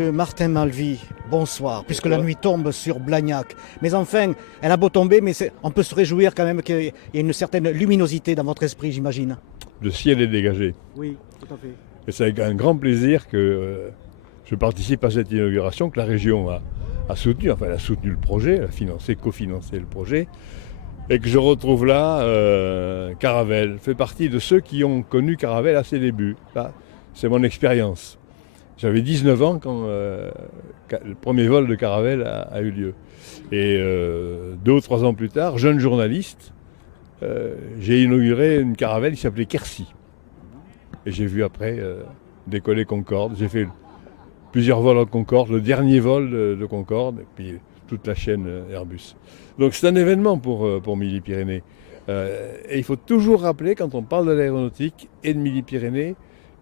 Monsieur Martin Malvy, bonsoir, puisque la nuit tombe sur Blagnac. Mais enfin, elle a beau tomber, mais on peut se réjouir quand même qu'il y ait une certaine luminosité dans votre esprit, j'imagine. Le ciel est dégagé. Oui, tout à fait. Et c'est avec un grand plaisir que je participe à cette inauguration que la région a soutenu. Enfin, elle a soutenu le projet, elle a financé, cofinancé le projet. Et que je retrouve là Caravelle, fait partie de ceux qui ont connu Caravelle à ses débuts. Là, c'est mon expérience. J'avais 19 ans quand le premier vol de Caravelle a eu lieu. Et 2 ou 3 ans plus tard, jeune journaliste, j'ai inauguré une Caravelle qui s'appelait Quercy. Et j'ai vu après décoller Concorde. J'ai fait plusieurs vols en Concorde, le dernier vol de Concorde, et puis toute la chaîne Airbus. Donc c'est un événement pour Midi-Pyrénées. Et il faut toujours rappeler, quand on parle de l'aéronautique et de Midi-Pyrénées,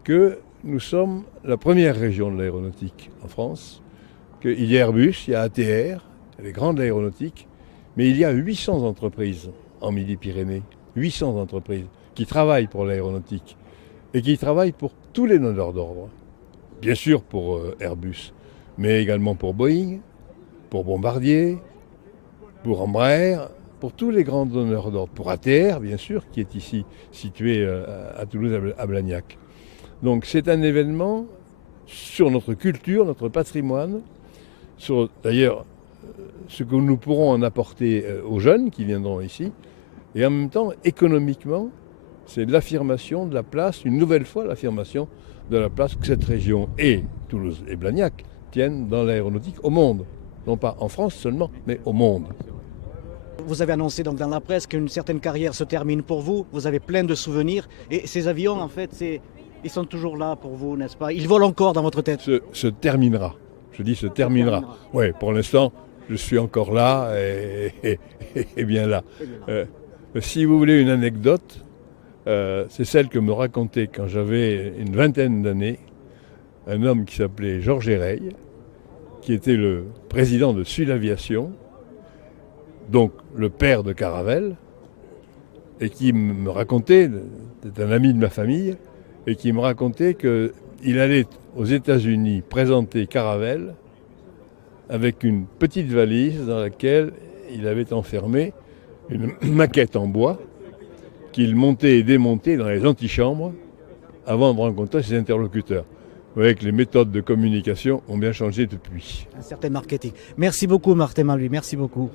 que nous sommes la première région de l'aéronautique en France. Il y a Airbus, il y a ATR, les grandes aéronautiques, mais il y a 800 entreprises en Midi-Pyrénées, 800 entreprises qui travaillent pour l'aéronautique et qui travaillent pour tous les donneurs d'ordre. Bien sûr pour Airbus, mais également pour Boeing, pour Bombardier, pour Embraer, pour tous les grands donneurs d'ordre, pour ATR bien sûr, qui est ici situé à Toulouse, à Blagnac. Donc c'est un événement sur notre culture, notre patrimoine, sur d'ailleurs ce que nous pourrons en apporter aux jeunes qui viendront ici, et en même temps économiquement, c'est l'affirmation de la place, une nouvelle fois l'affirmation de la place que cette région et Toulouse et Blagnac tiennent dans l'aéronautique au monde. Non pas en France seulement, mais au monde. Vous avez annoncé donc dans la presse qu'une certaine carrière se termine pour vous. Vous avez plein de souvenirs. Et ces avions, en fait, ils sont toujours là pour vous, n'est-ce pas? Ils volent encore dans votre tête. Se terminera. Je dis se terminera. Oui, pour l'instant, je suis encore là et bien là. Si vous voulez une anecdote, c'est celle que me racontait quand j'avais une vingtaine d'années un homme qui s'appelait Georges Éreille, qui était le président de Sud Aviation, donc le père de Caravelle, et qui me racontait, c'était un ami de ma famille, et qui me racontait qu'il allait aux États-Unis présenter Caravelle avec une petite valise dans laquelle il avait enfermé une maquette en bois qu'il montait et démontait dans les antichambres avant de rencontrer ses interlocuteurs. Vous voyez que les méthodes de communication ont bien changé depuis. Un certain marketing. Merci beaucoup, Martin Malvy. Merci beaucoup.